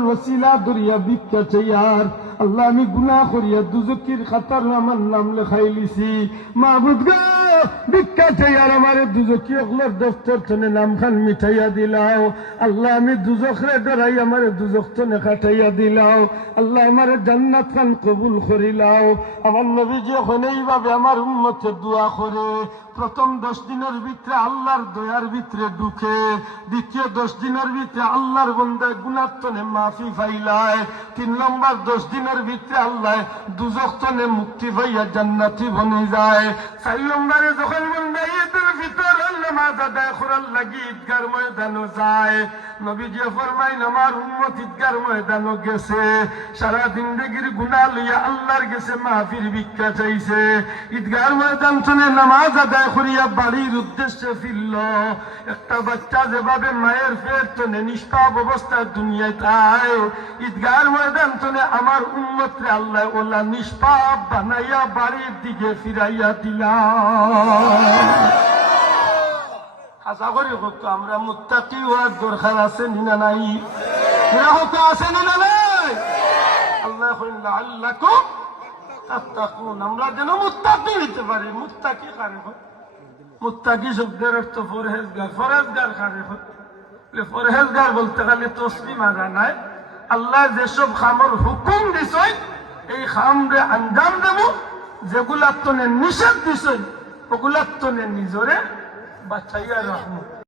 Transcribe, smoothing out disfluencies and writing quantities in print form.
নূরের ওসিলা দরিয়া ভিক্ষা চাইয়ার আল্লাহ আমি গুনাহ করিয়া দুজকির খাতার আমার নাম লেখাই লিছি মাহবুদ গো ভিক্ষা চাইয়ার আমারে দুজকি অগলার দফতর তনে নাম খান মিঠাইয়া দিলাও আল্লাহ আমি দুজখরে ডরাই আমারে দুজখ তনে খাটাইয়া দিলাও আল্লাহ আমারে জান্নাত খান কবুল করিলাও আমার নবীজি এখন এইভাবে আমার উম্মতের দোয়া করে প্রথম 10 দিনের ভিতরে আল্লাহর দয়ার ভিতরে ঢুকে দ্বিতীয় 10 দিনের ভিতরে আল্লাহর বান্দায় গুনাহ তনে মাফি পাইলায় 3 নম্বর 10 দিনের ভিতরে আল্লাহ দুজখ তনে মুক্তি পাইয়া জান্নাতি বনে যায় 4 নম্বরে যখন বান্দা ঈদের ভিতর নামাজ আদায় করার লাগি ঈদগার ময়দানে যায় নবীজি ফরমাইন আমার উম্মত ঈদগার ময়দানে গেছে সারা জিন্দেগীর গুনাহ লইয়া আল্লাহর কাছে মাফির ভিক্ষা চাইছে ঈদগার ময়দান তনে নামাজ আদায় করিয়া বাড়ির উদ্দেশ্যে ফিরল একটা বাচ্চা যেভাবে মায়ের পেট তনে নিষ্পাপ অবস্থায় দুনিয়ায় তাই ঈদগার ময়দান তনে আমার উম্মতরে আল্লাহ ওলা নিষ্পাপ বানাইয়া বাড়ির দিকে ফিরাইয়া দিলাম আশা করি হতো আমরা মুত্তাকি হওয়ার দরকার আছে না নাই হতো আছে না নাই আল্লাহ লাআল্লাকুম তাত্তাকুন আমরা যেন মুত্তাকি হতে পারি মুত্তাকি কারে মুত্তাকি শব্দের অর্থ পরহেজগার পরহেজগার কারে পরহেজগার বলতে গেলে তসবি মারা নাই আল্লাহ যেসব খামর হুকুম দিছেন এই খামরে আঞ্জাম দেব যেগুলার তনে নিষেধ দিছেন ওগুলার তনে নিজরে বাঁচাইয়া রাখবো